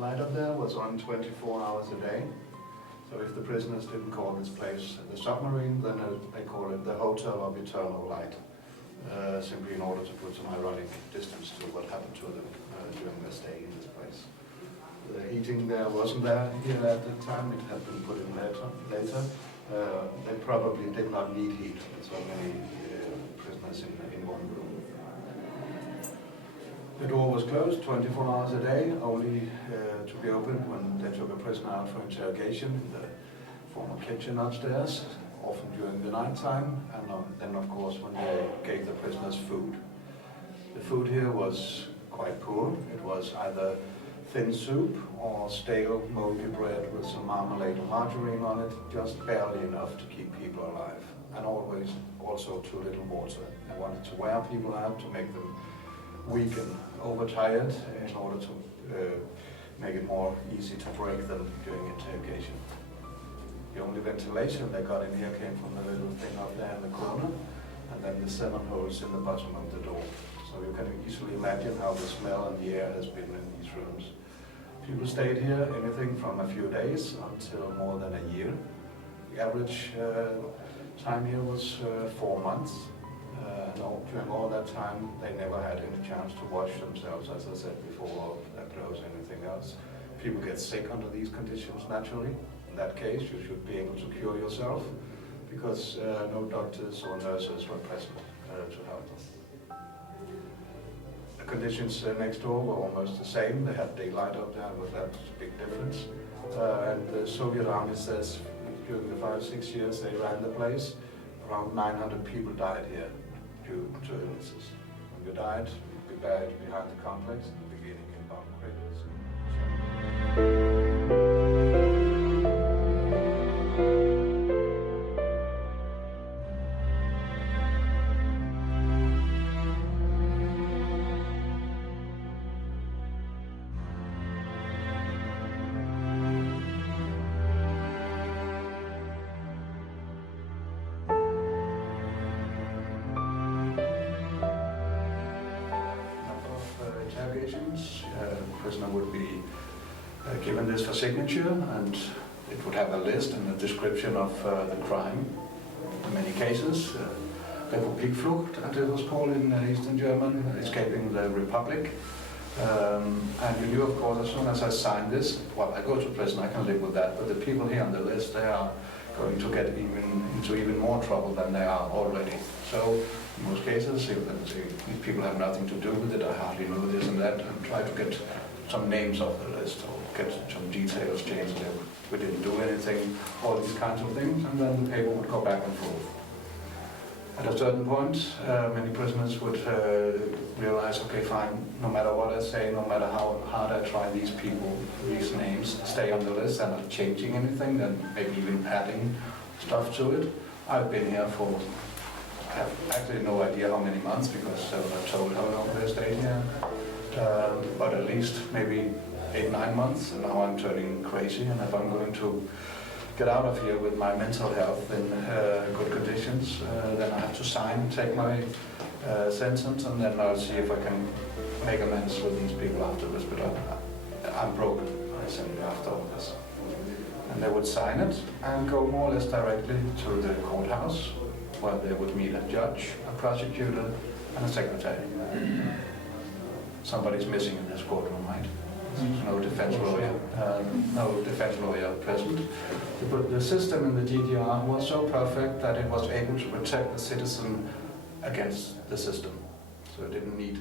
light up there was on 24 hours a day. So if the prisoners didn't call this place the submarine, then they call it the Hotel of Eternal Light, simply in order to put some ironic distance to what happened to them during their stay in this place. The heating there wasn't there here at the time, it had been put in later. They probably did not need heat with so many prisoners in one room. The door was closed 24 hours a day, only to be opened when they took a prisoner out for interrogation in the former kitchen upstairs, often during the night time, and then of course when they gave the prisoners food. The food here was quite poor. It was either thin soup or stale, moldy bread with some marmalade or margarine on it, just barely enough to keep people alive. And always also too little water. They wanted to wear people out to make them weak and overtired in order to make it more easy to break them during interrogation. The only ventilation they got in here came from the little thing up there in the corner, and then the 7 holes in the bottom of the door. So you can easily imagine how the smell and the air has been in these rooms. People stayed here anything from a few days until more than a year. The average time here was 4 months. During all that time, they never had any chance to wash themselves, as I said before, or their clothes, anything else. People get sick under these conditions naturally. In that case, you should be able to cure yourself, because no doctors or nurses were present to help them. The conditions next door were almost the same. They had daylight up there, but that's a big difference. And the Soviet army says during the 5-6 years they ran the place, around 900 people died here due to illnesses. When you died, you'd be buried behind the complex, in the beginning in bomb craters. The prisoner would be given this for signature, and it would have a list and a description of the crime. In many cases, Republikflucht, as it was called in Eastern German, escaping the Republic. And you knew, of course, as soon as I signed this, well, I go to prison, I can live with that, but the people here on the list, they are going to get into even more trouble than they are already. So, in most cases, if people have nothing to do with it, I hardly know this and that, and try to get some names off the list, or get some details changed. We didn't do anything, all these kinds of things, and then the paper would go back and forth. At a certain point, many prisoners would realize, okay, fine, no matter what I say, no matter how hard I try, these people, these names stay on the list. They're not changing anything, then maybe even adding stuff to it. I've been here for, I have actually no idea how many months, because I'm not told how long they stayed here, but at least maybe 8-9 months, and now I'm turning crazy, and if I'm going to get out of here with my mental health in good conditions, then I have to sign, take my sentence, and then I'll see if I can make amends with these people afterwards. But I'm broken, I simply, after all this. And they would sign it and go more or less directly to the courthouse, where they would meet a judge, a prosecutor, and a secretary. Somebody's missing in this courtroom, right? No defense lawyer present. But the system in the DDR was so perfect that it was able to protect the citizen against the system. So it didn't need